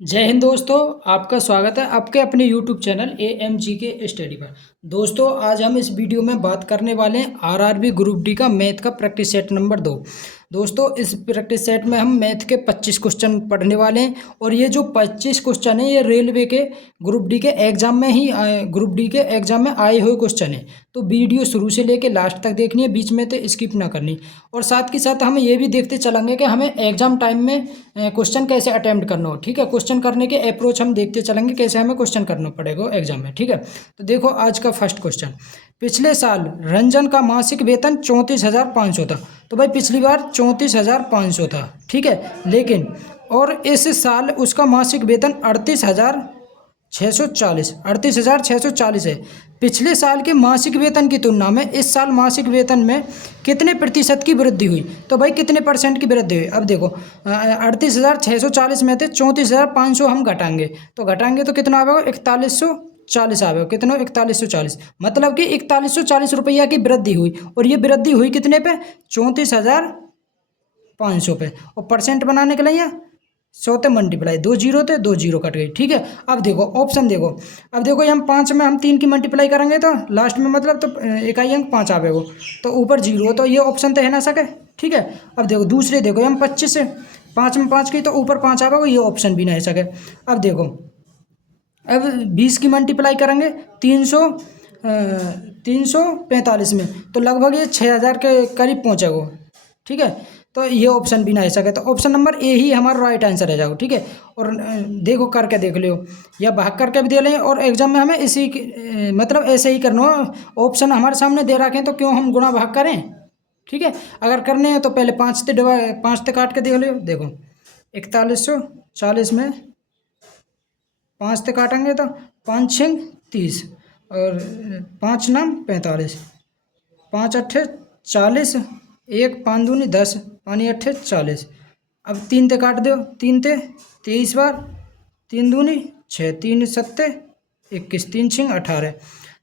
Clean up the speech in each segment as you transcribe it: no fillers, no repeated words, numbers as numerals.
जय हिंद दोस्तों। आपका स्वागत है आपके अपने YouTube चैनल AMG के स्टडी पर। दोस्तों आज हम इस वीडियो में बात करने वाले हैं आरआरबी ग्रुप डी का मैथ का प्रैक्टिस सेट नंबर 2। दोस्तों इस प्रैक्टिस सेट में हम मैथ के 25 क्वेश्चन पढ़ने वाले हैं और ये जो 25 क्वेश्चन है ये रेलवे के ग्रुप डी के एग्जाम में ही ग्रुप डी के एग्जाम में आए हुए क्वेश्चन है। तो वीडियो शुरू से लेके लास्ट तक देखनी है, बीच में तो स्किप ना करनी। और साथ के साथ हम ये भी देखते चलेंगे कि हमें एग्जाम टाइम में क्वेश्चन कैसे अटेम्प्ट करना हो। ठीक है, क्वेश्चन करने के अप्रोच हम देखते चलेंगे कैसे हमें क्वेश्चन करना पड़ेगा एग्जाम में। ठीक है, तो देखो आज का फर्स्ट क्वेश्चन। पिछले साल रंजन का मासिक वेतन 34,500 था। तो भाई पिछली बार 34,500 था, ठीक है, लेकिन और इस साल उसका मासिक वेतन 38,640 है। पिछले साल के मासिक वेतन की तुलना में इस साल मासिक वेतन में कितने प्रतिशत की वृद्धि हुई? तो भाई कितने परसेंट की वृद्धि हुई? अब देखो 38,640 में थे 34,500 हम घटाएंगे तो कितना आएगा? 4140 आएगा। कितना? 4140। मतलब कि 4140 रुपया की वृद्धि हुई और ये वृद्धि हुई कितने पे? 34,500 पे। और परसेंट बनाने के लिए 100 ते मल्टीप्लाई, 2 जीरो थे, 2 जीरो कट गई। ठीक है, अब देखो ऑप्शन देखो। अब देखो ये हम 5 में हम 3 की मल्टीप्लाई करेंगे तो लास्ट में मतलब तो इकाई अंक 5 आवेगा, तो ऊपर जीरो, तो ये ऑप्शन तो है ना सके। ठीक है, अब देखो दूसरे देखो हम 25 से 5 में 5 की तो ऊपर 5 आवेगा, ये ऑप्शन भी ना है सके। अब देखो अब 20 की मल्टीप्लाई करेंगे 345 में तो लगभग ये 6,000 के करीब पहुँचेगा। ठीक है, तो ये ऑप्शन भी ना ऐसा है, तो ऑप्शन नंबर ए ही हमारा राइट आंसर है जाओ। ठीक है, और देखो करके देख लो या भाग करके भी दे लें, और एग्जाम में हमें मतलब ऐसे ही करना हो। ऑप्शन हमारे सामने दे रखे हैं तो क्यों हम गुणा भाग करें? ठीक है, अगर करने हैं तो पहले 5 से काट के देख लो। देखो 4140 में 5 से काटेंगे तो 5 6 30 और 5 9 45, 5 8 40, 1 5 दूनी 10, 5 8 40। अब 3 ते काट दो, 3 ते 23 बार, 3 दूनी 6, 3 7 21, 3 6 18,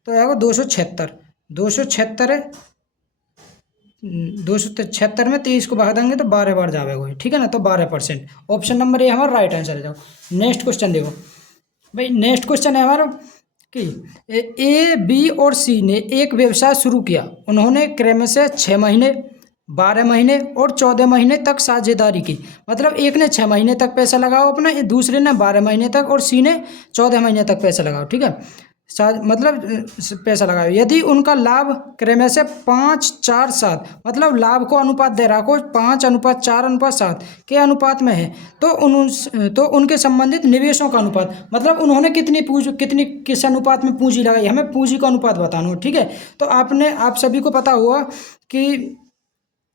तो आएगा 276। 276 है, 276 में 23 को भाग देंगे तो 12 बार जाएगा। ठीक है ना, तो 12%। ऑप्शन नंबर ए हमारा राइट आंसर है। जाओ नेक्स्ट क्वेश्चन देखो भाई। नेक्स्ट क्वेश्चन है हमारा कि ए बी और सी ने एक व्यवसाय शुरू किया। उन्होंने क्रम से 6 महीने, 12 महीने और 14 महीने तक साझेदारी की। मतलब एक ने 6 महीने तक पैसा लगाओ अपना, दूसरे ने 12 महीने तक और सी ने 14 महीने तक पैसा लगाओ। ठीक है, मतलब पैसा लगाओ। यदि उनका लाभ क्रम से 5 4 7, मतलब लाभ को अनुपात दे रहा को 5:4:7 के अनुपात में है, तो उनके संबंधित निवेशों का अनुपात, मतलब उन्होंने किस अनुपात में पूंजी लगाई, हमें पूंजी का अनुपात बताना हो। ठीक है, तो आप सभी को पता हुआ कि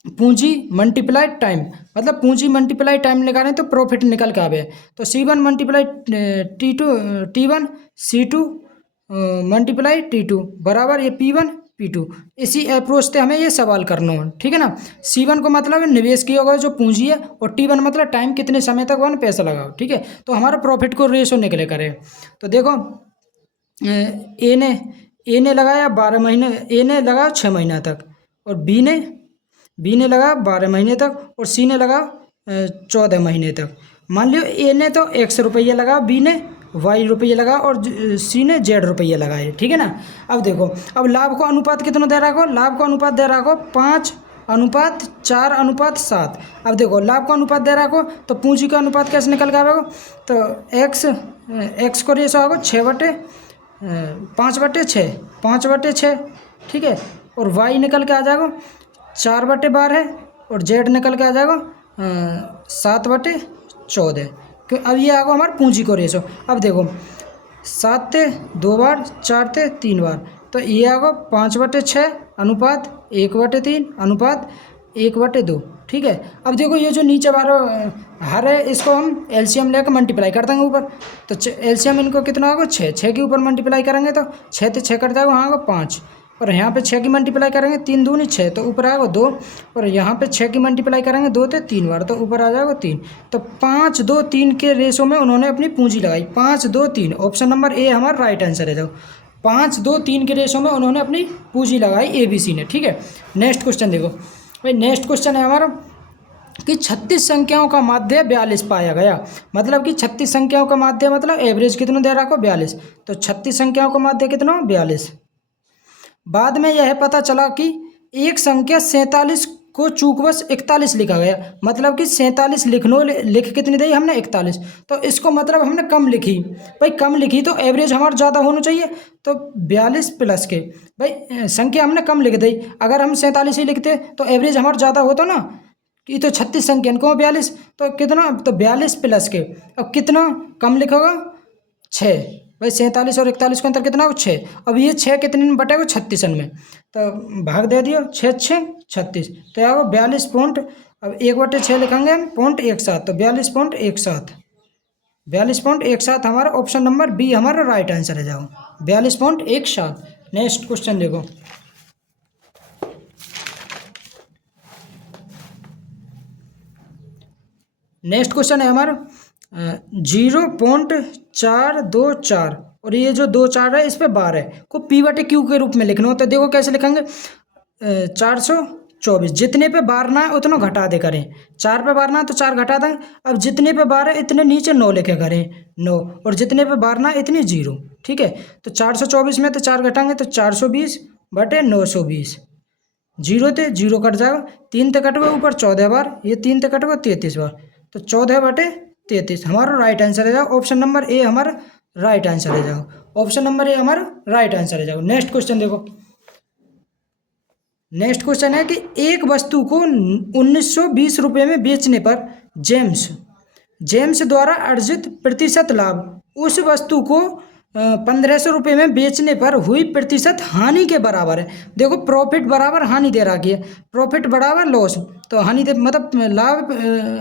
पूंजी मल्टीप्लाई टाइम, मतलब पूंजी मल्टीप्लाई टाइम निकालें तो प्रॉफिट निकल के आवे। तो C1 multiply T1, C2 multiply T2 बराबर ये P1 P2। इसी अप्रोच से हमें ये सवाल करना है। ठीक है ना, C1 को मतलब निवेश किया होगा जो पूंजी है, और T1 मतलब टाइम, कितने समय तक वन पैसा लगाओ। ठीक है, तो हमारा प्रॉफिट को रेशो निकले करे। तो देखो ए ने लगाया 12 महीने, ए ने लगाया 6 महीना तक, और बी ने लगा 12 महीने तक, और सी ने लगा 14 महीने तक। मान लियो ए ने तो X रुपये लगा, बी ने Y रुपये लगा और सी ने Z रुपये लगाए। ठीक है ना, अब देखो अब लाभ को अनुपात कितना दे रहा हो? लाभ को अनुपात दे रहा हो 5:4:7। अब देखो लाभ का अनुपात दे रहा हो तो पूंजी का अनुपात कैसे निकल के आएगा? तो एक्स को रेशो आएगा 5/6, 5/6। ठीक है, और Y निकल के आ जाएगा 4/12 और Z निकल के आ जाएगा 7/14। क्यों? अब ये आएगा हमारे पूंजी को रेशो। अब देखो 7 ते 2 बार, 4 ते 3 बार, तो ये आएगा 5/6 अनुपात 1/3 अनुपात 1/2। ठीक है, अब देखो ये जो नीचे वाला हर है इसको हम एलसीएम लेकर मल्टीप्लाई कर देंगे ऊपर, तो एलसीएम इनको कितना होगा? 6 के ऊपर मल्टीप्लाई करेंगे तो 6 ते 6 कट जाएगा, वहाँ आएगा 5, और यहाँ पे 6 की मल्टीप्लाई करेंगे 3 दूनी 6, तो ऊपर आएगा 2, और यहाँ पे 6 की मल्टीप्लाई करेंगे 2 ते 3 बार, तो ऊपर आ जाएगा 3। तो 5 2 3 के रेशो में उन्होंने अपनी पूंजी लगाई। 5 2 3, ऑप्शन नंबर ए हमारा राइट आंसर है। जाओ 5 2 3 के रेशो में उन्होंने अपनी पूंजी लगाई ABC ने। ठीक है, नेक्स्ट क्वेश्चन देखो भाई। नेक्स्ट क्वेश्चन है हमारा कि 36 संख्याओं का माध्य 42 पाया गया। मतलब कि 36 संख्याओं का माध्य मतलब एवरेज कितना दे रखा 42, तो 36 संख्याओं का माध्य कितना 42। बाद में यह पता चला कि एक संख्या 47 को चूकवश 41 लिखा गया। मतलब कि 47 लिख कितनी दी हमने 41, तो इसको मतलब हमने कम लिखी। भाई कम लिखी तो एवरेज हमारा ज़्यादा होना चाहिए, तो 42 प्लस के भाई संख्या हमने कम लिख दी। अगर हम 47 ही लिखते तो एवरेज हमारा ज़्यादा होता ना, कि तो 36 संख्या को 42, तो कितना, तो 42 प्लस के, अब कितना कम लिखोगा 6। भाई 47 और 41 का अंतर कितना हो 6। अब ये 6 कितने में बटेगा 36 में, तो भाग दे दियो 6 6 36, तो यहाँ 42 पॉइंट, अब 1/6 लिखेंगे हम पॉइंट 17, तो 42.17, 42.17 हमारा ऑप्शन नंबर बी हमारा राइट आंसर है। जाओ 42.17। नेक्स्ट क्वेश्चन देखो, नेक्स्ट क्वेश्चन है हमारा 0.424 और ये जो 2 4 है इस पे बार है को P/Q के रूप में लिखना हो, तो देखो कैसे लिखेंगे 424, जितने पे बार ना है उतना घटा दे करें। 4 पे बार ना है तो 4 घटा दें। अब जितने पे बार है इतने नीचे 9 लिखे करें 9, और जितने पे बार ना है इतनी 0। ठीक है, तो 424 में तो 4 घटाएंगे तो 420/920, 0 थे 0 कट जाएगा, 3 तक कटवा ऊपर 14 बार, ये 3 तक कटवा 33 बार, तो 14/33 हमारा राइट आंसर है। जाओ ऑप्शन नंबर ए हमारा राइट आंसर है। जाओ ऑप्शन नंबर ए हमारा राइट आंसर है। जाओ नेक्स्ट क्वेश्चन देखो, नेक्स्ट क्वेश्चन है कि एक वस्तु को 1920 रुपये में बेचने पर जेम्स द्वारा अर्जित प्रतिशत लाभ उस वस्तु को 1500 रुपये में बेचने पर हुई प्रतिशत हानि के बराबर है। देखो प्रॉफिट बराबर हानि दे रखी है, प्रॉफिट बराबर लॉस, तो हानि दे मतलब लाभ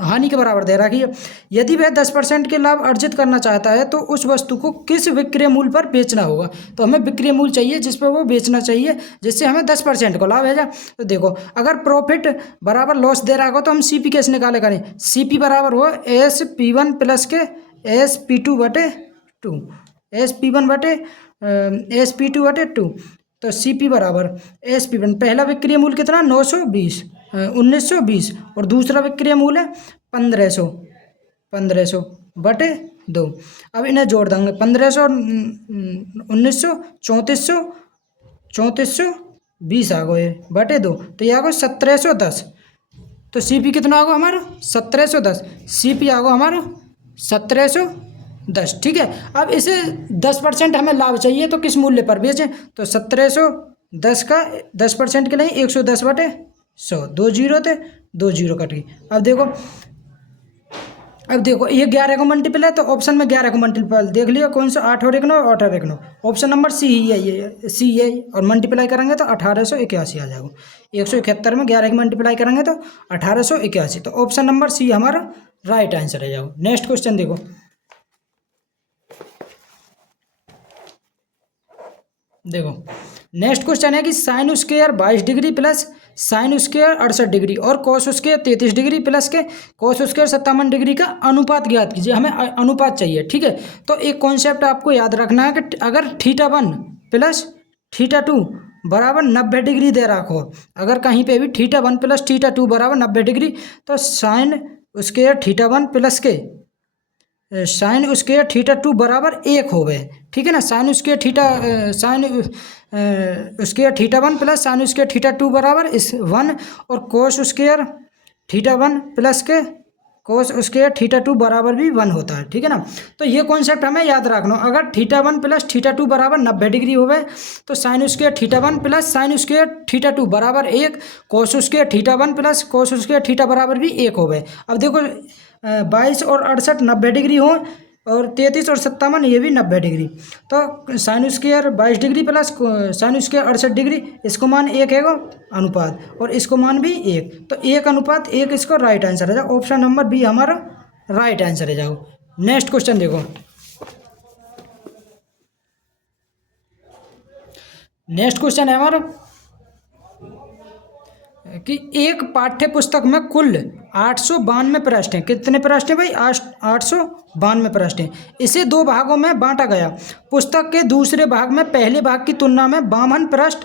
हानि के बराबर दे रखी है। यदि वह 10% के लाभ अर्जित करना चाहता है तो उस वस्तु को किस विक्रय मूल्य पर बेचना होगा। तो हमें विक्रय मूल्य चाहिए जिस पर वो बेचना चाहिए, जिससे हमें 10% को लाभ है। जा तो देखो अगर प्रॉफिट बराबर लॉस दे रहा हो तो हम CP कैसे निकाले करें, CP बराबर हो SP1 प्लस के SP2/2, SP1/SP2/2, तो CP बराबर SP1, पहला विक्रय मूल्य कितना 1920 और दूसरा विक्रय मूल्य है 1500/2। अब इन्हें जोड़ देंगे 1500 1900 3420 आ गए /2, तो ये आ गया 1710, तो CP कितना आ गया हमारा 1710, CP आ गया हमारा 1710। ठीक है, अब इसे 10% हमें लाभ चाहिए तो किस मूल्य पर बेचें, तो 1710 का 10% के लिए 110/100, 2 0 थे 2 0 कट गई। अब देखो ये 11 को मल्टीपल है तो ऑप्शन में 11 को मल्टीपल देख लियो कौन सा, 8 और 1 9, 8 और 1 9, ऑप्शन नंबर सी ही है, ये सी है, और मल्टीप्लाई करेंगे तो 1881 आ जाएगा। 171 में 11 की मल्टीप्लाई करेंगे तो 1881, तो ऑप्शन नंबर सी हमारा राइट आंसर है। जाओ नेक्स्ट क्वेश्चन देखो, नेक्स्ट क्वेश्चन है कि sine square 22 degree plus sine square 68 degree और कॉस स्क्वायर 33 डिग्री प्लस के कॉस स्क्वायर 57 डिग्री का अनुपात ज्ञात कीजिए। हमें अनुपात चाहिए। ठीक है, तो एक कॉन्सेप्ट आपको याद रखना है कि अगर θ1 प्लस θ2 बराबर 90 डिग्री दे रखो, अगर कहीं पे भी θ1 प्लस θ2 बराबर 90 डिग्री, तो साइन स्क्वायर θ1 प्लस के साइन स्क्वायर θ2 बराबर 1 हो गए। ठीक है ना, sine square θ1 plus sine square θ2 बराबर 1, और कोस स्क्वायर θ1 प्लस के कोस स्क्वायर θ2 बराबर भी 1 होता है। ठीक है ना, तो ये कॉन्सेप्ट हमें याद रखना। अगर θ1 प्लस θ2 बराबर 90 डिग्री हो गए तो sine square θ1 plus sine square θ2 बराबर 1, cos square θ1 plus cos square θ बराबर भी 1 हो गए। अब देखो 22 और 68 90 डिग्री हो, और 33 और 57 ये भी 90 डिग्री, तो sine square 22 degree plus sine square 68 degree, इसको मान 1 है अनुपात, और इसको मान भी 1, तो 1:1 इसको राइट आंसर है। जाओ ऑप्शन नंबर बी हमारा राइट आंसर है। जाओ नेक्स्ट क्वेश्चन देखो, नेक्स्ट क्वेश्चन है हमारा कि एक पाठ्य पुस्तक में कुल 892 पृष्ठ हैं। कितने पृष्ठ हैं भाई, 892 पृष्ठ हैं। इसे 2 भागों में बांटा गया। पुस्तक के दूसरे भाग में पहले भाग की तुलना में 52 पृष्ठ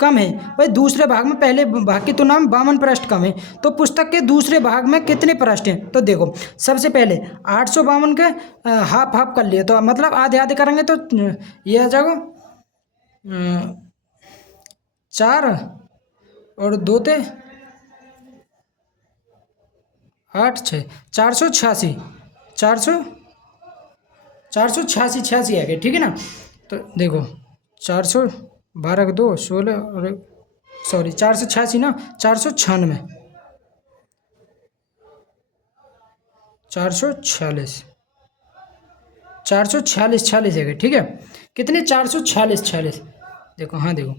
कम है। भाई दूसरे भाग में पहले भाग की तुलना में 52 पृष्ठ कम है, तो पुस्तक के दूसरे भाग में कितने पृष्ठ हैं? तो देखो सबसे पहले 852 के हाफ हाफ कर लिए, तो मतलब आधे आधे करेंगे तो ये आ जाएगा 4 और 2 थे 8 6 486 486 है ठीक है ना। तो देखो 412 के 2 16 और सॉरी 486 ना 496 446 46 है ठीक है। कितने 446 देखो, हाँ देखो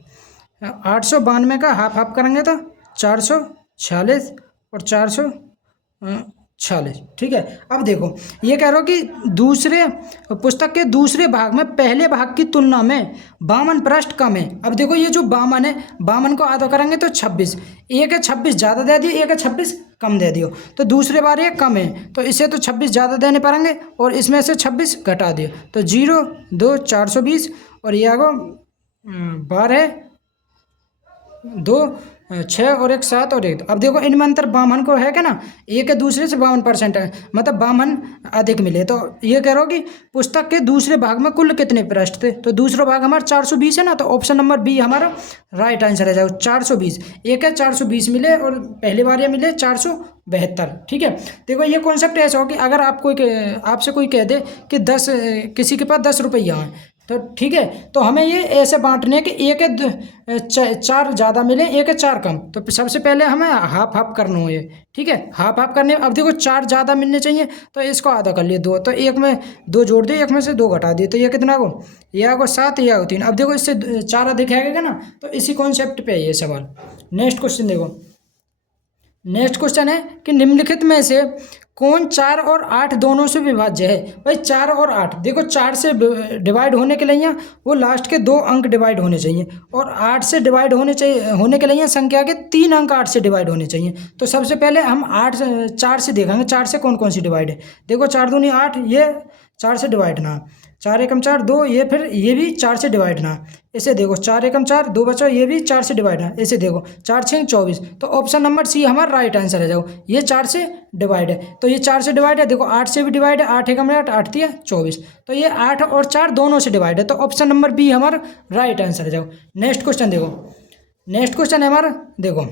892 का हाफ हाफ करेंगे तो 446 और 446 ठीक है। अब देखो ये कह रहा हो कि दूसरे पुस्तक के दूसरे भाग में पहले भाग की तुलना में 52 पृष्ठ कम है। अब देखो ये जो 52 है, 52 को आधा करेंगे तो 26, एक है 26 ज़्यादा दे दियो, एक है 26 कम दे दियो, तो दूसरे बार ये कम है तो इसे तो 26 ज़्यादा देने पड़ेंगे और इसमें से 26 घटा दियो, तो 0 2 420 और ये आगो 12 2 6 और 1 7 और 1। अब देखो इनमें अंतर 52 को है क्या ना, एक है दूसरे से 52% है, मतलब 52 अधिक मिले। तो ये कह रहा हो कि पुस्तक के दूसरे भाग में कुल कितने पृष्ठ थे, तो दूसरा भाग हमारा 420 है ना, तो ऑप्शन नंबर बी हमारा राइट आंसर है जाएगा 420। एक है 420 मिले और पहली बार ये मिले 472 ठीक है। देखो ये कॉन्सेप्ट ऐसा हो कि अगर आप आपसे कोई कह दे कि 10 किसी के पास 10 रुपया है तो ठीक है, तो हमें ये ऐसे बांटने हैं कि एक है 4 ज़्यादा मिले, एक है 4 कम, तो सबसे पहले हमें हाफ हाफ करना हो ये ठीक है। हाफ हाफ करने अब देखो 4 ज़्यादा मिलने चाहिए तो इसको आधा कर लिए 2, तो एक में 2 जोड़ दिए, एक में से 2 घटा दिए, तो ये कितना आगो, ये आगो 7, ये आगो 3। अब देखो इससे 4 अधिक आएगा ना, तो इसी कॉन्सेप्ट पे है ये सवाल। नेक्स्ट क्वेश्चन देखो, नेक्स्ट क्वेश्चन है कि निम्नलिखित में से कौन 4 और 8 दोनों से विभाज्य है। भाई 4 और 8 देखो, 4 से डिवाइड होने के लिए वो लास्ट के 2 अंक डिवाइड होने चाहिए, और 8 से डिवाइड होने के लिए संख्या के 3 अंक 8 से डिवाइड होने चाहिए। तो सबसे पहले हम 4 से देखेंगे, 4 से कौन कौन सी डिवाइड है। देखो 4 दूनी 8, ये 4 से डिवाइड ना, 4 एकम 4 2, ये फिर ये भी 4 से डिवाइड ना, इसे देखो 4 एकम 4 2 बचो, ये भी 4 से डिवाइड है, इसे देखो 4 6 24, तो ऑप्शन नंबर सी हमारा राइट आंसर है जाओ। ये 4 से डिवाइड है, तो ये 4 से डिवाइड है, देखो 8 से भी डिवाइड है, 8 एकम 8 8 3 24, तो ये 8 और 4 दोनों से डिवाइड है, तो ऑप्शन नंबर बी हमारा राइट आंसर है जाओ। नेक्स्ट क्वेश्चन देखो, नेक्स्ट क्वेश्चन है हमारा, देखो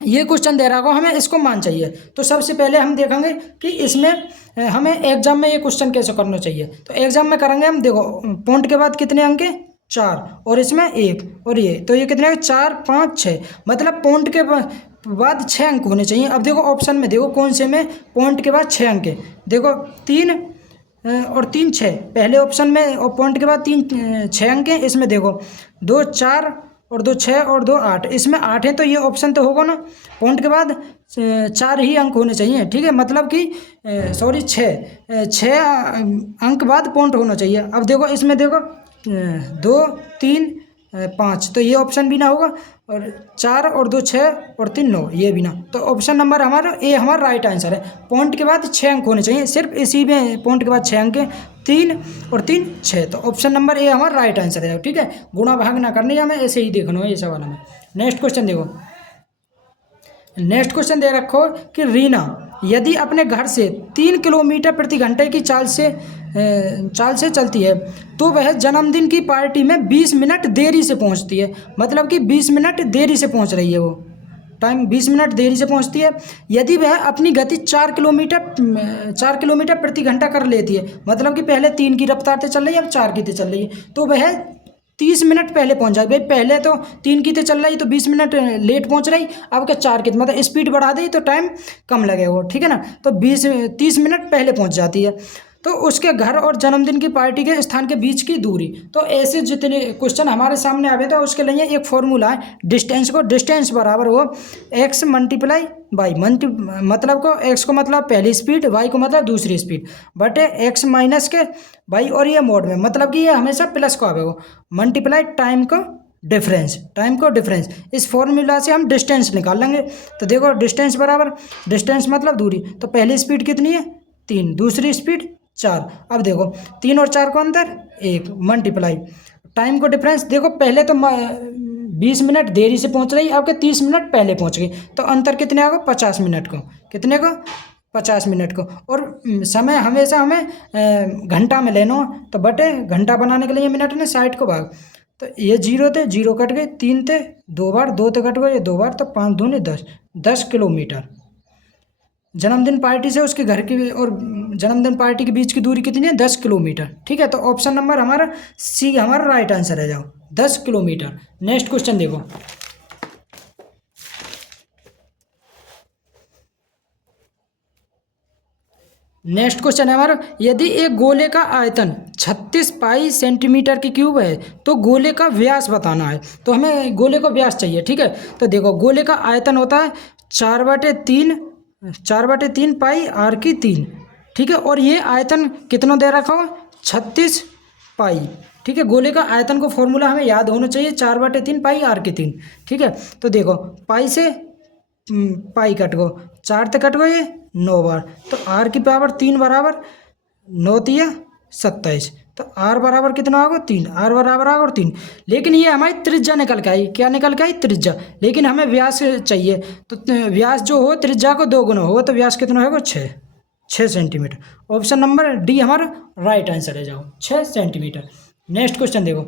ये क्वेश्चन दे रहा हो हमें इसको मान चाहिए, तो सबसे पहले हम देखेंगे कि इसमें हमें एग्जाम में ये क्वेश्चन कैसे करना चाहिए। तो एग्जाम में करेंगे हम, देखो पॉइंट के बाद कितने अंक है 4 और इसमें 1 और ये, तो ये कितने 4 5 6, मतलब पॉइंट के बाद 6 अंक होने चाहिए। अब देखो ऑप्शन में देखो कौन से में पॉइंट के बाद 6 अंक है, देखो 3 और 3 6 पहले ऑप्शन में, और पॉइंट के बाद 3 6 अंक है, इसमें देखो 2 4 और 2 6 और 2 8, इसमें 8 है, तो ये ऑप्शन तो होगा ना, पॉइंट के बाद 4 ही अंक होने चाहिए ठीक है, मतलब कि सॉरी 6 अंक बाद पॉइंट होना चाहिए। अब देखो इसमें देखो 2 3 5, तो ये ऑप्शन भी ना होगा, और 4 और 2 6 और 3 9, ये भी ना, तो ऑप्शन नंबर हमारा ए हमारा राइट आंसर है। पॉइंट के बाद 6 अंक होने चाहिए, सिर्फ इसी में पॉइंट के बाद 6 अंक है, 3 और 3 6, तो ऑप्शन नंबर ए हमारा राइट आंसर है ठीक है। गुणा भाग ना करनी है, हमें ऐसे ही देखना है ये सवाल हमें। नेक्स्ट क्वेश्चन देखो, नेक्स्ट क्वेश्चन दे रखो कि रीना यदि अपने घर से 3 किलोमीटर प्रति घंटे की चाल से चलती है तो वह जन्मदिन की पार्टी में 20 मिनट देरी से पहुंचती है, मतलब कि 20 मिनट देरी से पहुंच रही है, वो टाइम 20 मिनट देरी से पहुंचती है। यदि वह अपनी गति 4 किलोमीटर प्रति घंटा कर लेती है, मतलब कि पहले 3 की रफ्तार से चल रही है, अब 4 की से चल रही है, तो वह 30 मिनट पहले पहुंच जाएगी। भाई पहले तो 3 की तो चल रही तो 20 मिनट लेट पहुंच रही, अब क्या 4 की, मतलब स्पीड बढ़ा दी तो टाइम कम लगेगा ठीक है ना, तो 30 मिनट पहले पहुंच जाती है। तो उसके घर और जन्मदिन की पार्टी के स्थान के बीच की दूरी, तो ऐसे जितने क्वेश्चन हमारे सामने आवे तो उसके लिए एक फॉर्मूला है, डिस्टेंस बराबर हो x मल्टीप्लाई वाई, मतलब को x को मतलब पहली स्पीड, y को मतलब दूसरी स्पीड, बटे x माइनस के y, और ये मोड में, मतलब कि ये हमेशा प्लस को आवेगा, मल्टीप्लाई टाइम को डिफरेंस, इस फॉर्मूला से हम डिस्टेंस निकाल लेंगे। तो देखो डिस्टेंस बराबर, डिस्टेंस मतलब दूरी, तो पहली स्पीड कितनी है 3, दूसरी स्पीड 4, अब देखो 3 और 4 को अंतर 1, मल्टीप्लाई टाइम को डिफरेंस, देखो पहले तो 20 मिनट देरी से पहुंच रही, आपके 30 मिनट पहले पहुंच गई, तो अंतर कितने आ गए 50 मिनट को, कितने को 50 मिनट को। और समय हमेशा हमें घंटा में लेना हो, तो बटे घंटा बनाने के लिए मिनट ने 60 को भाग, तो ये 0 थे, 0 कट गए, 3 थे 2 बार, 2 तो कट गए ये 2 बार, तो 5 दूनी 10 किलोमीटर। जन्मदिन पार्टी से उसके घर की और जन्मदिन पार्टी के बीच की दूरी कितनी है 10 किलोमीटर। ठीक है, तो ऑप्शन नंबर हमारा सी हमारा राइट आंसर है, जाओ 10 किलोमीटर। नेक्स्ट क्वेश्चन देखो, नेक्स्ट क्वेश्चन है हमारा, यदि एक गोले का आयतन 36 पाई सेंटीमीटर की क्यूब है तो गोले का व्यास बताना है। तो हमें गोले का व्यास चाहिए। ठीक है, तो देखो गोले का आयतन होता है 4/3 पाई आर की 3। ठीक है, और ये आयतन कितना दे रखा हो 36 पाई। ठीक है, गोले का आयतन को फॉर्मूला हमें याद होना चाहिए, 4/3 पाई आर की 3। ठीक है, तो देखो पाई से पाई कट गो, 4 तक कट गो, ये 9 बार, तो आर की पावर 3 बराबर 9 तिया 27, तो आर बराबर कितना होगा 3, आर बराबर होगा 3। लेकिन ये हमारी त्रिज्या निकल के आई, क्या निकल के आई त्रिज्या, लेकिन हमें व्यास चाहिए, तो व्यास जो हो त्रिज्या को 2 गुना हो, तो व्यास कितना होगा 6 सेंटीमीटर। ऑप्शन नंबर डी हमारा राइट आंसर है, जाओ 6 सेंटीमीटर। नेक्स्ट क्वेश्चन देखो,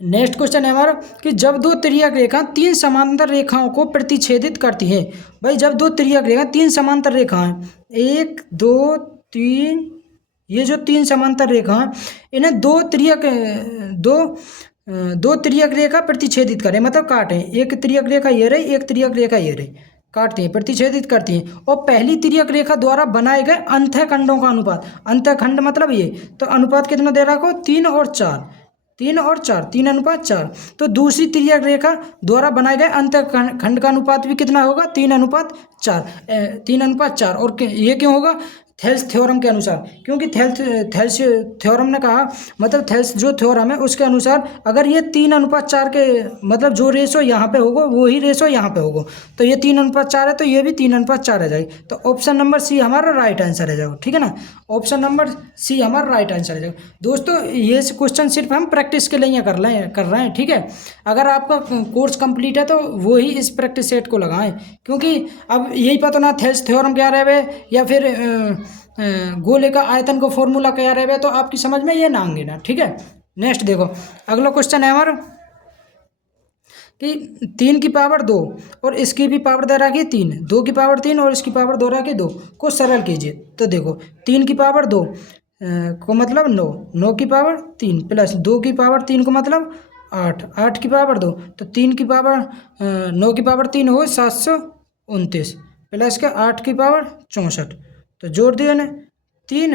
नेक्स्ट क्वेश्चन है हमारा कि जब दो तिर्यक रेखा 3 समांतर रेखाओं को प्रतिच्छेदित करती है। भाई जब दो तिर्यक रेखा 3 समांतर रेखाएं 1 2 3, ये जो 3 समांतर रेखा हैं इन्हें दो तिर्यक रेखा प्रतिच्छेदित करें, मतलब काटें। एक तिर्यक रेखा ये रही, एक तिर्यक रेखा ये रही, काटती हैं, प्रतिच्छेदित करती हैं। और पहली तिर्यक रेखा द्वारा बनाए गए अंतःखंडों का अनुपात, अंतःखंड मतलब ये, तो अनुपात कितना दे रखा हो 3 और 4, 3:4। तो दूसरी तिर्यक रेखा द्वारा बनाए गए अंतःखंड का अनुपात भी कितना होगा 3:4, 3:4। और ये क्यों होगा थेल्स थ्योरम के अनुसार, क्योंकि थेल्स थ्योरम ने कहा, मतलब थेल्स जो थ्योरम है उसके अनुसार अगर ये 3:4 के मतलब जो रेशो यहाँ पे होगा वही रेशो यहाँ पे होगा, तो ये 3:4 है तो ये भी 3:4 आ जाएगी। तो ऑप्शन नंबर सी हमारा राइट आंसर है, जाओ ठीक है ना, ऑप्शन नंबर सी हमारा राइट आंसर है। जाओ दोस्तों, ये क्वेश्चन सिर्फ हम प्रैक्टिस के लिए कर रहे हैं। ठीक है, अगर आपका कोर्स कंप्लीट है तो वो ही इस प्रैक्टिस सेट को लगाएं, क्योंकि अब यही पता ना थेल्स थ्योरम क्या रहे या फिर गोले का आयतन को फॉर्मूला क्या रहे, तो आपकी समझ में ये ना आएंगे ना। ठीक है, नेक्स्ट देखो, अगला क्वेश्चन है हमारा कि 3 की पावर 2 और इसकी भी पावर दे रखी 3, 2 की पावर 3 और इसकी पावर दे रखी 2 को सरल कीजिए। तो देखो 3 की पावर 2 को मतलब 9, 9 की पावर 3 प्लस 2 की पावर 3 को मतलब 8, 8 की पावर 2, तो 3 की पावर 9 की पावर 3 हो 729 प्लस के 8 की पावर 64, तो जोड़ दिया ना 3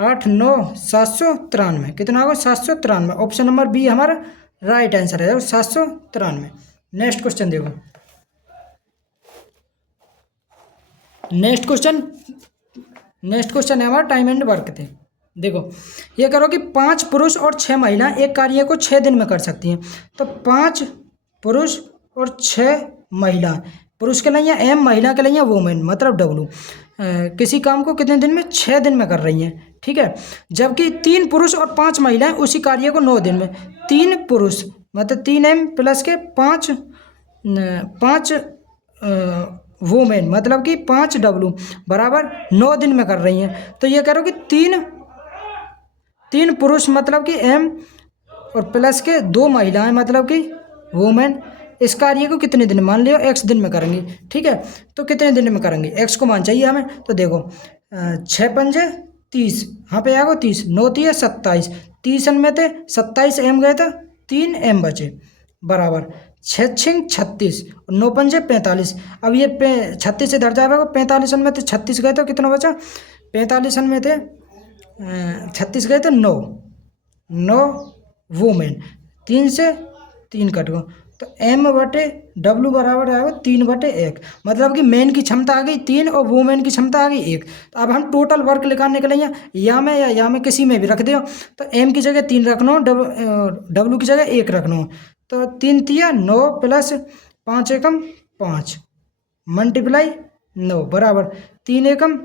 8 9 793, कितना होगा 793। ऑप्शन नंबर बी हमारा राइट आंसर है 793। नेक्स्ट क्वेश्चन देखो, नेक्स्ट क्वेश्चन है हमारा टाइम एंड वर्क थे। देखो ये करो कि 5 पुरुष और 6 महिला एक कार्य को 6 दिन में कर सकती हैं। तो 5 पुरुष और 6 महिला, पुरुष के लिए एम, महिला के लिए वुमेन मतलब डब्लू, किसी काम को कितने दिन में 6 दिन में कर रही हैं। ठीक है, जबकि 3 पुरुष और 5 महिलाएं उसी कार्य को 9 दिन में, 3 पुरुष मतलब 3m प्लस के 5 वुमेन मतलब कि 5w बराबर 9 दिन में कर रही हैं। तो ये करो कि 3 पुरुष मतलब कि m और प्लस के 2 महिलाएं मतलब कि वुमेन इस कार्य को कितने दिन, मान लियो x दिन में करेंगे। ठीक है, तो कितने दिन में करेंगे, x को मान चाहिए हमें। तो देखो 6 पंजे 30, यहाँ पे आएगा 30, 9 तिया 27, 30 में थे 27 m गए थे 3 m बचे बराबर 6 छिंग 36 और 9 पंजे 45। अब ये 36 से धर जाएगा, 45 में थे 36 गए तो कितना बचा, 45 में थे 36 गए तो 9 वुमेन, 3 से 3 कट गो, तो m/w बराबर आएगा 3/1, मतलब कि मैन की क्षमता आ गई 3 और वुमेन की क्षमता आ गई 1। तो अब हम टोटल वर्क निकालने के लिए या में किसी में भी रख दो, तो m की जगह 3 रखना, w की जगह 1 रखना। तो 3 तिया 9 प्लस 5 एकम 5 मल्टीप्लाई 9 बराबर 3 एकम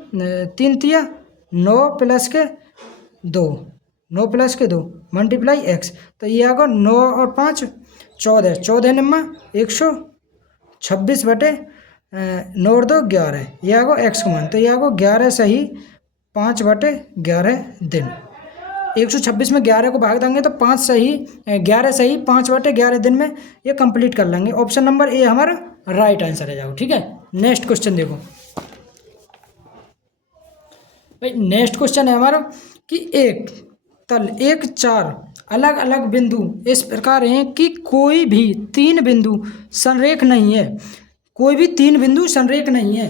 3 तिया 9 प्लस के 2 मल्टीप्लाई x, तो ये आएगा 9 और 5 14, 14 निम्मा 126 बटे 9 और 2 11, ये आगो एक्स का मान। तो ये आगो 11 सही 5 बटे 11 दिन। 126 में 11 को भाग देंगे तो 5 सही 11 सही 5 बटे 11 दिन में ये कंप्लीट कर लेंगे। ऑप्शन नंबर ए हमारा राइट आंसर है जाओ। ठीक है, नेक्स्ट क्वेश्चन देखो भाई। नेक्स्ट क्वेश्चन है हमारा कि एक तल एक 4 अलग अलग बिंदु इस प्रकार हैं कि कोई भी 3 बिंदु संरेख नहीं है, कोई भी 3 बिंदु संरेख नहीं है।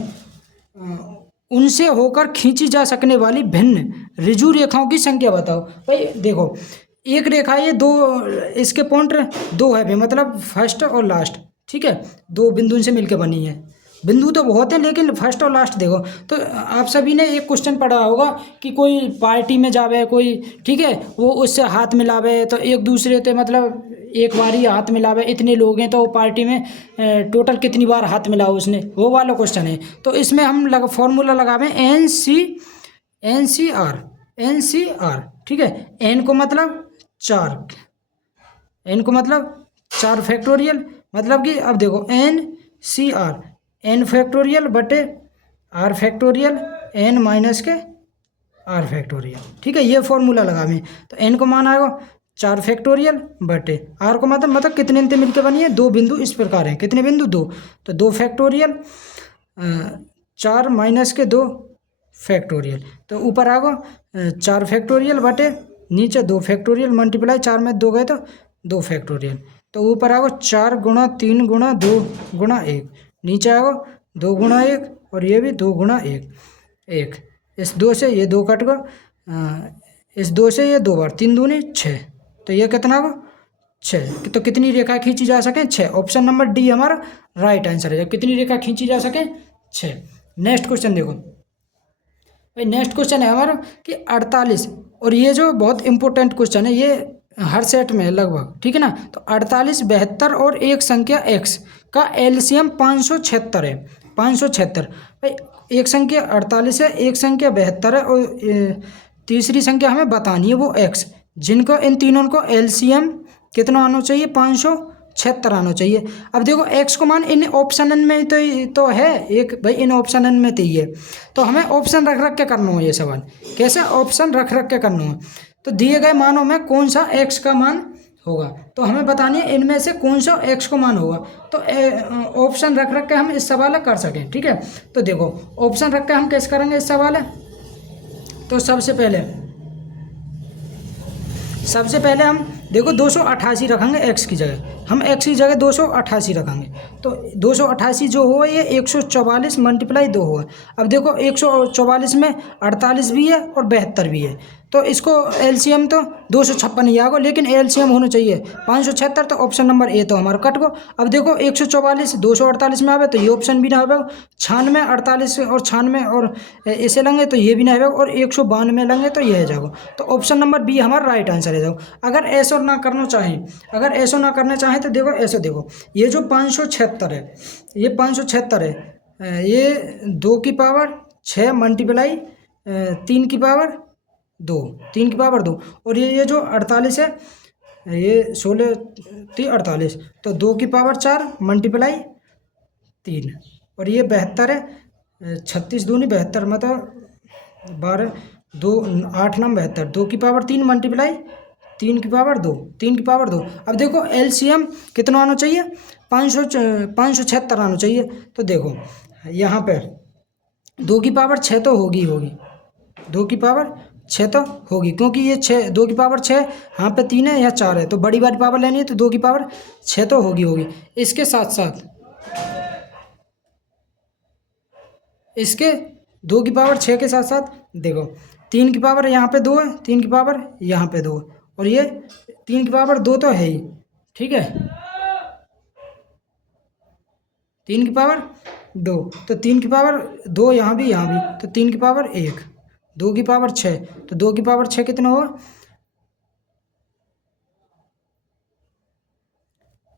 उनसे होकर खींची जा सकने वाली भिन्न ऋजु रेखाओं की संख्या बताओ। भाई देखो, एक रेखा ये 2, इसके पॉइंट 2 है भी, मतलब फर्स्ट और लास्ट। ठीक है, 2 बिंदु से मिलकर बनी है। बिंदु तो बहुत है लेकिन फर्स्ट और लास्ट देखो। तो आप सभी ने एक क्वेश्चन पढ़ा होगा कि कोई पार्टी में जावे कोई, ठीक है, वो उससे हाथ मिलावे तो एक दूसरे से, मतलब एक बार ही हाथ मिलावे, इतने लोग हैं तो पार्टी में टोटल कितनी बार हाथ मिलाओ उसने, वो वाला क्वेश्चन है। तो इसमें हम फॉर्मूला लगावे NCR। ठीक है, एन को मतलब 4, एन को मतलब 4 फैक्टोरियल, मतलब कि अब देखो NCR n फैक्टोरियल बटे r फैक्टोरियल n माइनस के r फैक्टोरियल। ठीक है, ये फॉर्मूला लगा में। तो n को मान आएगा 4 फैक्टोरियल बटे r को मतलब कितने से मिलकर बनी है, 2 बिंदु इस प्रकार है। कितने बिंदु, 2। तो 2 फैक्टोरियल 4 माइनस के 2 फैक्टोरियल। तो ऊपर आएगा 4 फैक्टोरियल बटे नीचे 2 फैक्टोरियल, मल्टीप्लाई 4 में 2 गए तो 2 फैक्टोरियल। तो ऊपर आएगा 4 गुणा 3 गुणा 2 गुणा 1, नीचे आएगा 2 गुणा 1 और ये भी 2 गुणा 1। इस 2 से ये 2 कट गया, इस 2 से ये 2 बार, 3 दूनी 6। तो ये कितना होगा 6। तो कितनी रेखा खींची जा सके, 6। ऑप्शन नंबर डी हमारा राइट आंसर है। कितनी रेखा खींची जा सके, 6। नेक्स्ट क्वेश्चन देखो भाई। नेक्स्ट क्वेश्चन है हमारा कि 48, और ये जो बहुत इंपॉर्टेंट क्वेश्चन है, ये हर सेट में है लगभग। ठीक है ना। तो 48, 72 और एक संख्या x का एलसीएम 576 है। 576 भाई, एक संख्या 48 है, एक संख्या 72 है और तीसरी संख्या हमें बतानी है वो x, जिनको इन तीनों को एलसीएम कितना आना चाहिए, 576 आना चाहिए। अब देखो x को मान इन ऑप्शन में तो है एक भाई, इन ऑप्शन में तो ये, तो हमें ऑप्शन रख रख के करना हो ये सवाल। कैसे ऑप्शन रख रख के करना हो, तो दिए गए मानों में कौन सा x का मान होगा, तो हमें बतानी है इनमें से कौन सा x को मान होगा। तो ऑप्शन रख रख के हम इस सवाल कर सकें। ठीक है, तो देखो ऑप्शन रख के हम कैसे करेंगे इस सवाल है। तो सबसे पहले हम देखो 288 रखेंगे x की जगह, हम x की जगह 288 रखेंगे। तो 288 जो हो ये 144 मल्टीप्लाई 2 हुआ। अब देखो 144 में 48 भी है और 72 भी है, तो इसको एलसीएम तो 256 ही आएगा, लेकिन एलसीएम होना चाहिए 576। तो ऑप्शन नंबर ए तो हमारा कट गो। अब देखो 144 248 में आवे तो ये ऑप्शन भी ना आवे, 96 48 और 96 और इसे लेंगे तो ये भी ना आवे, और 192 में लेंगे तो ये है जाएगा। तो ऑप्शन नंबर बी हमारा राइट आंसर है जाओ। अगर ऐसा ना करना चाहें, अगर ऐसा ना करना चाहें तो देखो ऐसे, देखो ये जो 576 है, ये 576 है, ये 2 की पावर 6 मल्टीप्लाई 3 की पावर 2, 3 की पावर 2, और ये जो 48 है, ये 16 3 48, तो 2 की पावर 4 मल्टीप्लाई 3, और ये 72 है, 36 दूनी 72, मतलब 12 2 8 9 72, 2 की पावर 3 मल्टीप्लाई 3 की पावर 2, 3 की पावर 2। अब देखो एलसीएम कितना आना चाहिए, 576 आना चाहिए। तो देखो यहाँ पे 2 की पावर 6 तो होगी, 2 की पावर 6 तो होगी, क्योंकि ये 6 2 की पावर 6 यहाँ पे 3 है या 4 है, तो बड़ी वाली पावर लेनी है तो 2 की पावर 6 तो होगी। इसके साथ साथ इसके 2 की पावर 6 के साथ साथ देखो 3 की पावर यहाँ पे 2 है, 3 की पावर यहाँ पे 2 है, और ये 3 की पावर 2 तो है ही। ठीक है, 3 की पावर 2, तो 3 की पावर 2 यहाँ भी, तो 3 की पावर 1, 2 की पावर 6, तो 2 की पावर 6 कितना हुआ,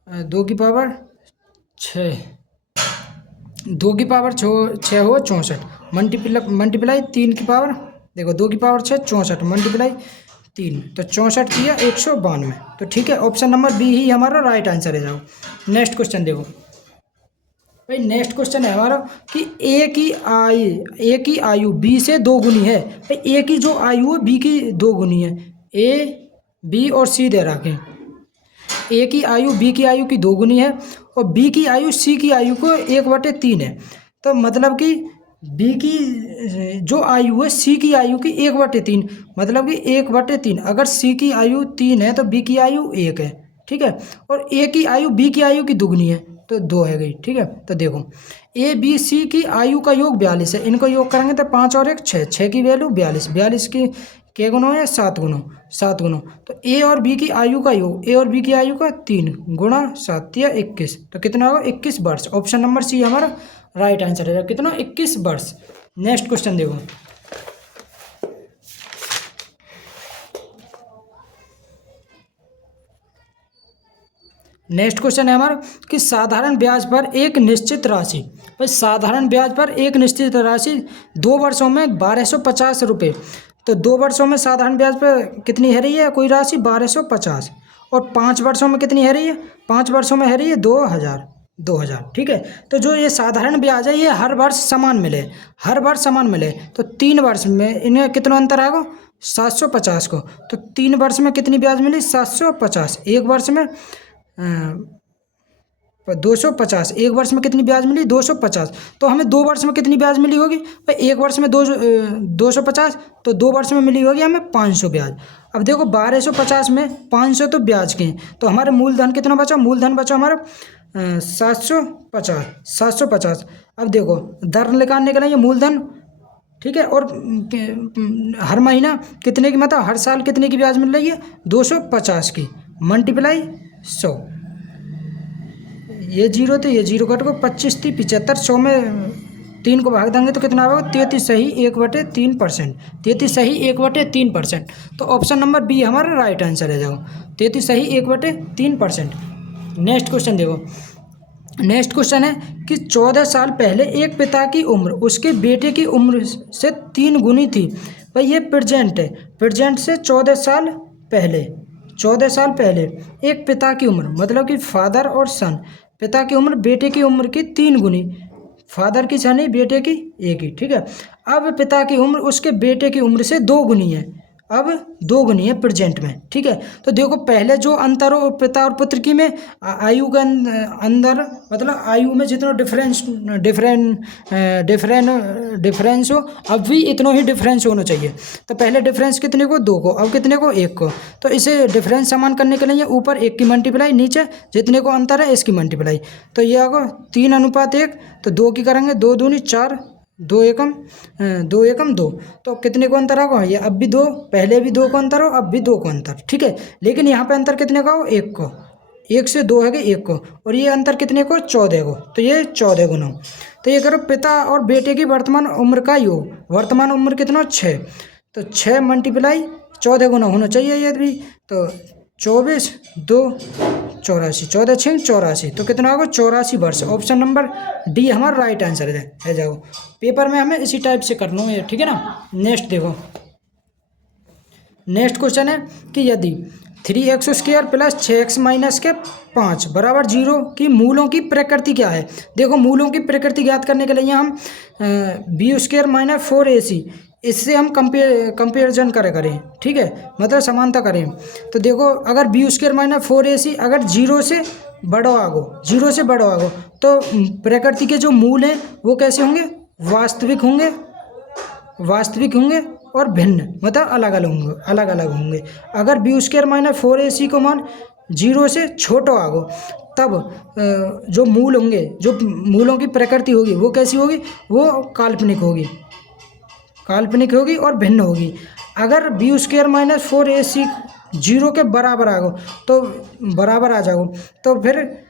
2 की पावर 6, 2 की पावर 6 हो 64 मल्टीप्लाई 3 की पावर, देखो 2 की पावर 6 64 मल्टीप्लाई 3, तो 64 दिया 192। तो ठीक है, ऑप्शन नंबर बी ही हमारा राइट आंसर है। जाओ नेक्स्ट क्वेश्चन देखो भाई। नेक्स्ट क्वेश्चन है हमारा कि ए की आयु बी से 2 गुनी है। भाई ए की जो आयु है बी की 2 गुनी है। ए बी और सी दे रखे। ए की आयु बी की आयु की 2 गुनी है और बी की आयु सी की आयु को 1/3 है। तो मतलब कि बी की जो आयु है सी की आयु की 1/3, मतलब कि 1/3। अगर सी की आयु 3 है तो बी की आयु 1 है, ठीक है। और ए की आयु बी की आयु की दुगनी है तो 2 है गई, ठीक है। तो देखो ए बी सी की आयु का योग 42 है। इनको योग करेंगे तो 5 और 1 6, 6 की वैल्यू 42, 42 की के गुणों है 7 गुणों, 7 गुणों। तो ए और बी की आयु का योग, ए और बी की आयु का 3 गुणा 7 या 21, तो कितना होगा 21 वर्ष। ऑप्शन नंबर सी हमारा राइट आंसर है। कितना 21 वर्ष। नेक्स्ट क्वेश्चन देखो। नेक्स्ट क्वेश्चन है हमारा कि साधारण ब्याज पर एक निश्चित राशि, भाई साधारण ब्याज पर एक निश्चित राशि 2 वर्षों में 1250 रुपये। तो 2 वर्षों में साधारण ब्याज पर कितनी है रही है कोई राशि 1250, और 5 वर्षों में कितनी है रही है, 5 वर्षों में है रही है 2000, ठीक है। तो जो ये साधारण ब्याज है ये हर वर्ष समान मिले, हर वर्ष समान मिले। तो 3 वर्ष में इन्हें कितना अंतर आएगा 750 को। तो 3 वर्ष में कितनी ब्याज मिली 750, एक वर्ष में 250, एक वर्ष में कितनी ब्याज मिली 250। तो हमें 2 वर्ष में कितनी ब्याज मिली होगी भाई, एक वर्ष में 250, तो 2 वर्ष में मिली होगी हमें 500 ब्याज। अब देखो 1250 में 500 तो ब्याज के हैं, तो हमारे मूलधन कितना बचा, मूलधन बचा हमारा 750। अब देखो दर निकालने के लिए ये मूलधन, ठीक है। और हर महीना कितने की, मतलब हर साल कितने की ब्याज मिल रही है 250 की, मल्टीप्लाई 100, ये 0 तो ये 0 कट को 25 थी 75, 100 में 3 को भाग देंगे तो कितना होगा 33 सही 1/3%, 33 सही 1/3%। तो ऑप्शन नंबर बी हमारा राइट आंसर है। जाओ 33 सही 1/3%। नेक्स्ट क्वेश्चन देखो। नेक्स्ट क्वेश्चन है कि 14 साल पहले एक पिता की उम्र उसके बेटे की उम्र से 3 गुनी थी। भाई ये प्रेजेंट है, प्रेजेंट से 14 साल पहले, 14 साल पहले एक पिता की उम्र, मतलब कि फादर और सन, पिता की उम्र बेटे की उम्र की 3 गुनी, फादर की छनी बेटे की 1 ही, ठीक है। अब पिता की उम्र उसके बेटे की उम्र से 2 गुनी है, अब 2 गुनी है प्रेजेंट में, ठीक है। तो देखो पहले जो अंतर हो पिता और पुत्र की में आयु के अंदर, मतलब आयु में जितना डिफरेंस हो, अब भी इतना ही डिफरेंस होना चाहिए। तो पहले डिफरेंस कितने को 2 को, अब कितने को 1 को। तो इसे डिफरेंस समान करने के लिए ऊपर 1 की मल्टीप्लाई, नीचे जितने को अंतर है इसकी मल्टीप्लाई। तो ये आगे 3:1, तो 2 की करेंगे 2 दूनी 4, 2 एकम 2, तो कितने को अंतर होगा, ये अब भी 2, पहले भी 2 को अंतर हो, अब भी 2 को अंतर, ठीक है। लेकिन यहाँ पे अंतर कितने का हो 1 को, 1 से 2 है कि 1 को, और ये अंतर कितने को 14 को, तो ये 14 गुना। तो ये करो पिता और बेटे की वर्तमान उम्र का योग, वर्तमान उम्र कितना 6, तो 6 मल्टीप्लाई 14 गुना होना चाहिए ये भी। तो 24 2 84, 14 6 84, तो कितना होगा 84 वर्ष। ऑप्शन नंबर डी हमारा राइट आंसर है। जाओ पेपर में हमें इसी टाइप से करना है, ठीक है ना। नेक्स्ट देखो। नेक्स्ट क्वेश्चन है कि यदि 3x² प्लस 6x माइनस के 5 बराबर 0 की मूलों की प्रकृति क्या है। देखो मूलों की प्रकृति ज्ञात करने के लिए हम b² माइनस 4ac इससे हम कंपेरिजन करें, ठीक है, मतलब समानता करें। तो देखो अगर b² माइनस 4ac अगर 0 से बड़ा आगो, 0 से बड़ा आगो, तो प्रकृति के जो मूल हैं वो कैसे होंगे, वास्तविक होंगे और भिन्न, मतलब अलग अलग होंगे। अगर b² माइनस 4ac को मान 0 से छोटा आगो, तब जो मूल होंगे, जो मूलों की प्रकृति होगी वो कैसी होगी, वो काल्पनिक होगी और भिन्न होगी। अगर b² माइनस 4ac 0 के बराबर आगो, तो बराबर आ जाओ, तो फिर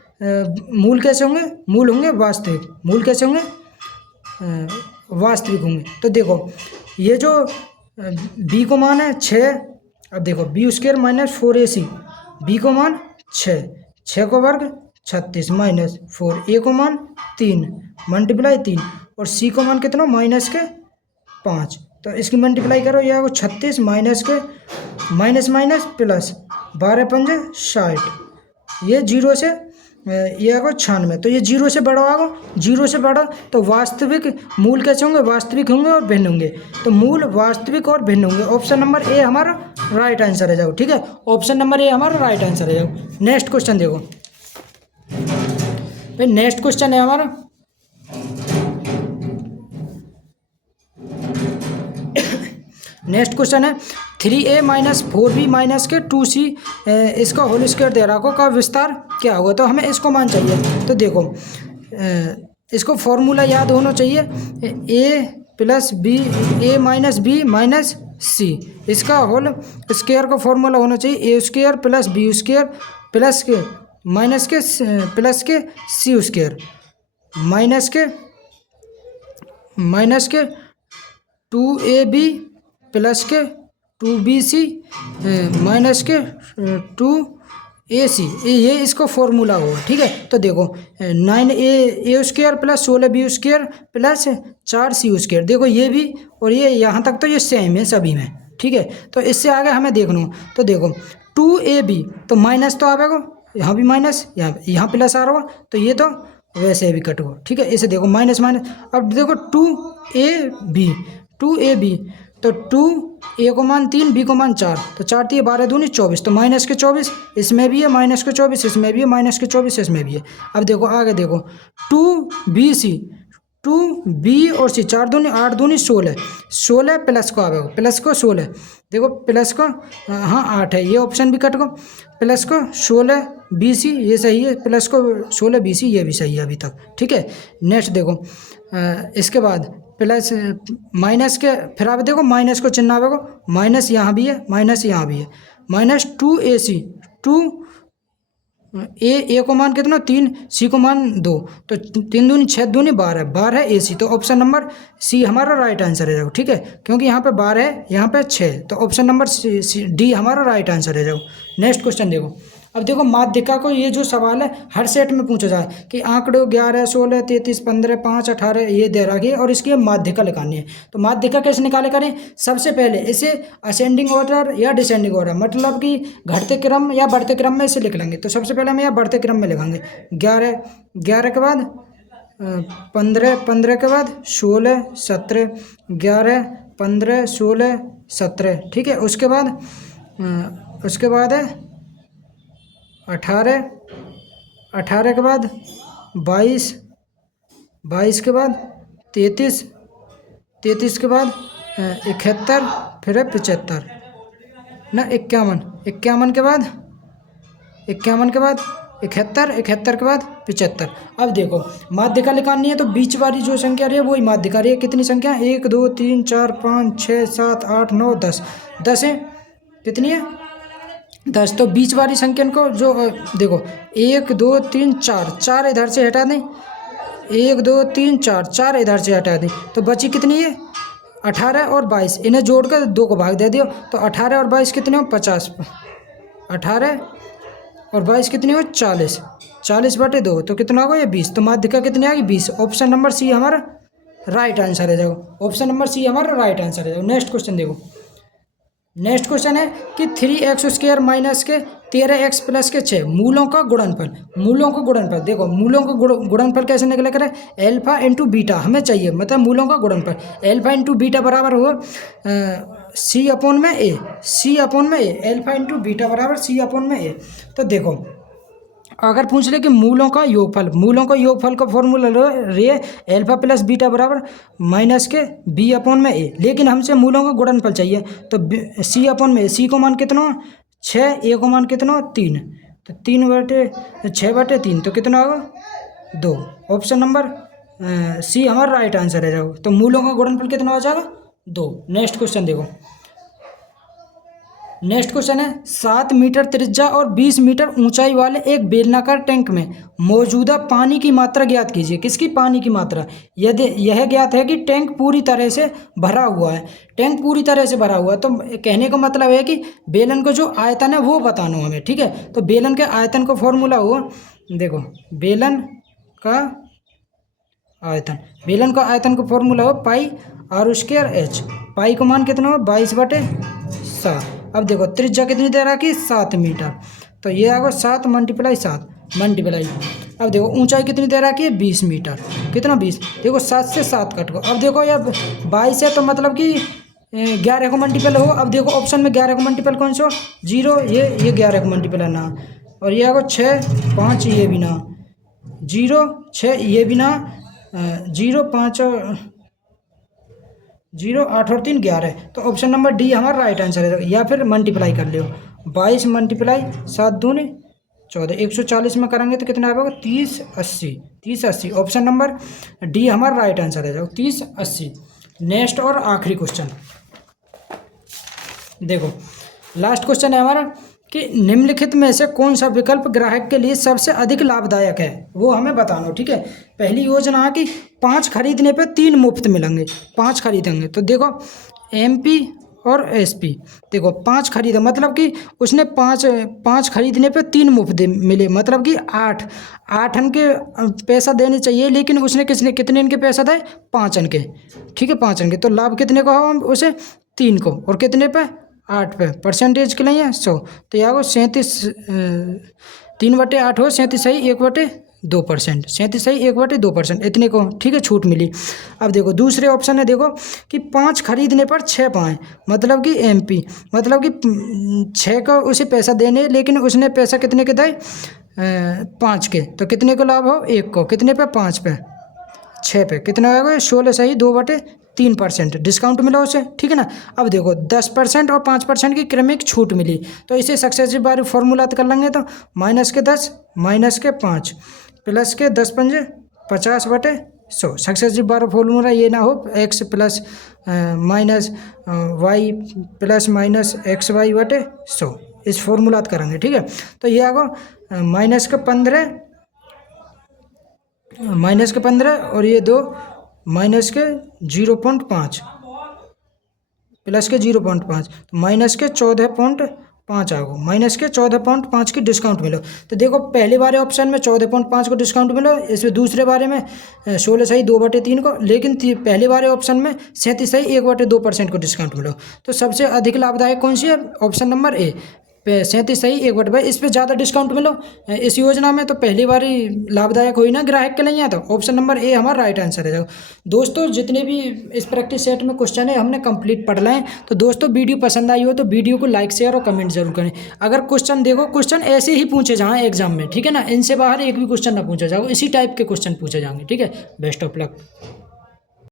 मूल कैसे होंगे, मूल होंगे वास्तविक, मूल कैसे होंगे वास्तविक होंगे। तो देखो ये जो b को मान है 6, अब देखो b² माइनस 4ac, b को मान 6, 6 को वर्ग 36 माइनस 4, a को मान 3 मल्टीप्लाई 3, और c को मान कितना माइनस के 5, तो इसकी मल्टीप्लाई करो, ये आएगा 36 माइनस के माइनस माइनस प्लस 12 पंजे 60, ये जीरो से ये आएगा 96, तो ये जीरो से बड़ा आएगा, जीरो से बड़ा तो वास्तविक मूल कैसे होंगे, वास्तविक होंगे और भिन्न होंगे, तो मूल वास्तविक और भिन्न होंगे। ऑप्शन नंबर ए हमारा राइट आंसर है। जाओ ठीक है, ऑप्शन नंबर ए हमारा राइट आंसर है। जाओ नेक्स्ट क्वेश्चन देखो भाई, नेक्स्ट क्वेश्चन है हमारा नेक्स्ट क्वेश्चन है 3a माइनस 4b माइनस के 2c इसका होल स्क्वायर दे रहा हो का विस्तार क्या होगा। तो हमें इसको मान चाहिए, तो देखो इसको फॉर्मूला याद होना चाहिए, a plus b, a minus b minus c, इसका होल स्क्वायर का फॉर्मूला होना चाहिए a square plus b square plus के माइनस के सी स्क्वायर माइनस के 2ab प्लस के 2bc माइनस के 2ac, ये इसको फॉर्मूला होगा। ठीक है, तो देखो 9a square plus 16b square plus 4c square, देखो ये भी और ये यहाँ तक तो ये सेम है सभी में। ठीक है, तो इससे आगे हमें देखना, तो देखो 2ab तो माइनस तो आएगा, यहाँ भी माइनस, यहाँ प्लस आ रहा होगा, तो ये तो वैसे भी कट होगा। ठीक है, इसे देखो माइनस माइनस, अब देखो 2ab तो 2 a को मान 3 b को मान 4, तो 4 3 12 दूनी 24, तो माइनस के 24 इसमें भी है, माइनस के 24 इसमें भी है, माइनस के 24 इसमें भी है। अब देखो आगे देखो 2bc 2b और c 4 दूनी 8 दूनी 16 प्लस को आएगा, प्लस को 16, देखो प्लस को हाँ 8 है, ये ऑप्शन भी कट को, प्लस को 16bc ये सही है, प्लस को 16bc ये भी सही है अभी तक। ठीक है, नेक्स्ट देखो इसके बाद प्लस माइनस के, फिर आप देखो माइनस को चिन्ह आवेगा, माइनस यहाँ भी है, माइनस यहाँ भी है, माइनस 2ac 2 ए को मान कितना 3, सी को मान 2, तो 3 दूनी 6 दूनी 12, 12 ac, तो ऑप्शन नंबर सी हमारा राइट आंसर है। जाओ ठीक है, क्योंकि यहाँ पे 12 है, यहाँ पे 6, तो ऑप्शन नंबर डी हमारा राइट आंसर है। जाओ नेक्स्ट क्वेश्चन देखो, अब देखो माध्यिका को ये जो सवाल है हर सेट में पूछा जाए कि आंकड़े 11 16 33 15 5 18 ये दे रखी है और इसकी माध्यिका निकालनी है। तो माध्यिका कैसे निकाले करें, सबसे पहले इसे असेंडिंग ऑर्डर या डिसेंडिंग ऑर्डर, मतलब कि घटते क्रम या बढ़ते क्रम में इसे लिख लेंगे। तो सबसे पहले हम यहाँ बढ़ते क्रम में लिखेंगे 11 के बाद 15 के बाद 16 17 11 15 16 17। ठीक है, उसके बाद है 18 के बाद 22 के बाद 33 के बाद 71, फिर है 75 ना 51 के बाद 71 के बाद 71 के बाद 75। अब देखो माध्यिका निकालनी है, तो बीच वाली जो संख्या रही है वही माध्यिका रही है। कितनी संख्या 1 2 3 4 5 6 7 8 9 10, 10 है, कितनी है 10, तो बीच वाली संख्या को जो देखो 1 2 3 4 इधर से हटा दें, 1 2 3 4 इधर से हटा दें, तो बची कितनी है 18 और 22, इन्हें जोड़कर 2 को भाग दे दियो, तो 18 और 22 कितने हो 50, 18 और 22 कितनी हो 40, 40/2 तो कितना होगा ये 20, तो माध्यिका कितनी आ गई 20। ऑप्शन नंबर सी हमारा राइट आंसर है। जाओ ऑप्शन नंबर सी हमारा राइट आंसर है। जाओ नेक्स्ट क्वेश्चन देखो, नेक्स्ट है कि 3x² माइनस के 13x प्लस के 6 मूलों का गुणनफल। देखो मूलों का गुणनफल कैसे निकले करें, एल्फा इंटू बीटा हमें चाहिए, मतलब मूलों का गुणनफल एल्फा इंटू बीटा बराबर हुआ सी अपॉन में ए, एल्फा इंटू बीटा बराबर सी अपॉन में ए। तो देखो अगर पूछ ले कि मूलों का योगफल का फॉर्मूला रे एल्फा प्लस बीटा बराबर माइनस के बी अपॉन में ए, लेकिन हमसे मूलों का गुणनफल चाहिए, तो सी अपॉन में ए, सी को मान कितना 6, ए को मान कितना 3, तो 3/6/3 तो कितना होगा 2। ऑप्शन नंबर सी हमारा राइट आंसर है। जाओ तो मूलों का गुणनफल कितना हो जाएगा 2। नेक्स्ट क्वेश्चन देखो, नेक्स्ट क्वेश्चन है 7 मीटर त्रिज्या और 20 मीटर ऊंचाई वाले एक बेलनाकार टैंक में मौजूदा पानी की मात्रा ज्ञात कीजिए। किसकी पानी की मात्रा, यदि यह ज्ञात है कि टैंक पूरी तरह से भरा हुआ है, तो कहने का मतलब है कि बेलन को जो आयतन है वो बताना हमें। ठीक है, तो बेलन के आयतन का फॉर्मूला हुआ, देखो बेलन का आयतन। बेलन का आयतन का फॉर्मूला हो पाई आर स्क्वायर एच। पाई का मान कितना हो 22/7। अब देखो त्रिज्या कितनी दे रहा कि 7 मीटर, तो ये आएगा 7 मल्टीप्लाई 7 मल्टीप्लाई। अब देखो ऊंचाई कितनी दे रहा कि 20 मीटर, कितना 20, देखो 7 से 7 कट को। अब देखो यार 22 है तो मतलब कि 11 को मल्टीपल हो। अब देखो ऑप्शन में 11 को मल्टीपल कौन सा 0, ये 11 को मल्टीपल है ना, और ये आएगा 6 5 ये भी ना 0 6 ये भी ना 0 5 0 8 और 3 11। तो ऑप्शन नंबर डी हमारा राइट आंसर है। या फिर मल्टीप्लाई कर लियो 22 मल्टीप्लाई 7 दूनी 14, 140 में करेंगे तो कितना आएगा 30 80 30 80। ऑप्शन नंबर डी हमारा राइट आंसर है 30 80। नेक्स्ट और आखिरी क्वेश्चन देखो, लास्ट क्वेश्चन है हमारा कि निम्नलिखित में से कौन सा विकल्प ग्राहक के लिए सबसे अधिक लाभदायक है, वो हमें बताना। ठीक है, पहली योजना है कि 5 खरीदने पे 3 मुफ्त मिलेंगे, 5 खरीदेंगे तो देखो MP और SP, देखो 5 खरीदा मतलब कि उसने 5 खरीदने पे 3 मुफ्त मिले, मतलब कि 8 इनके पैसा देने चाहिए, लेकिन उसने कितने इनके पैसा दे 5 इनके। ठीक है 5 इनके, तो लाभ कितने का हो उसे 3 को, और कितने पे 8 पे, परसेंटेज के लिए 100, तो यहाँ को 37 3/8 हो 37 सही 1/2%, 37 सही 1/2% इतने को। ठीक है छूट मिली। अब देखो दूसरे ऑप्शन है देखो कि 5 खरीदने पर 6 पाएँ, मतलब कि MP, मतलब कि 6 का उसे पैसा देने, लेकिन उसने पैसा कितने के दे 5 के, तो कितने को लाभ हो 1 को, कितने पे 5 पे 6 पे, कितना होगा 16 सही 2/3% डिस्काउंट मिला उसे। ठीक है ना। अब देखो 10% और 5% की क्रमिक छूट मिली, तो इसे सक्सेसिव बार फॉर्मूला कर लेंगे तो -10 -5 प्लस के 10 पंजे 50/100। सक्सेसिव बार फॉर्मूला ये ना हो x plus minus Y plus minus XY/100, इस फॉर्मूला करेंगे। ठीक है, तो ये आगो -15 और ये 2 -0.5 प्लस के 0.5, तो -14.5 आगो, -14.5 की डिस्काउंट मिलो। तो देखो पहले वाले ऑप्शन में 14.5 को डिस्काउंट मिलो, इसमें दूसरे बारे में 16 सही 2/3 को, लेकिन पहले वाले ऑप्शन में 37 सही 1/2% को डिस्काउंट मिलो। तो सबसे अधिक लाभदायक कौन सी है, ऑप्शन नंबर ए 37 सही 1/2, इस पर ज़्यादा डिस्काउंट मिलो इस योजना में, तो पहली बार लाभदायक हुई ना ग्राहक के लिए, तो ऑप्शन नंबर ए हमारा राइट आंसर है। दोस्तों जितने भी इस प्रैक्टिस सेट में क्वेश्चन है हमने कंप्लीट पढ़ लें। तो दोस्तों वीडियो पसंद आई हो तो वीडियो को लाइक शेयर और कमेंट जरूर करें। अगर क्वेश्चन देखो क्वेश्चन ऐसे ही पूछे जाएँ एग्जाम में, ठीक है ना, इनसे बाहर एक भी क्वेश्चन ना पूछा जाओ, इसी टाइप के क्वेश्चन पूछे जाएंगे। ठीक है, बेस्ट ऑफ लक।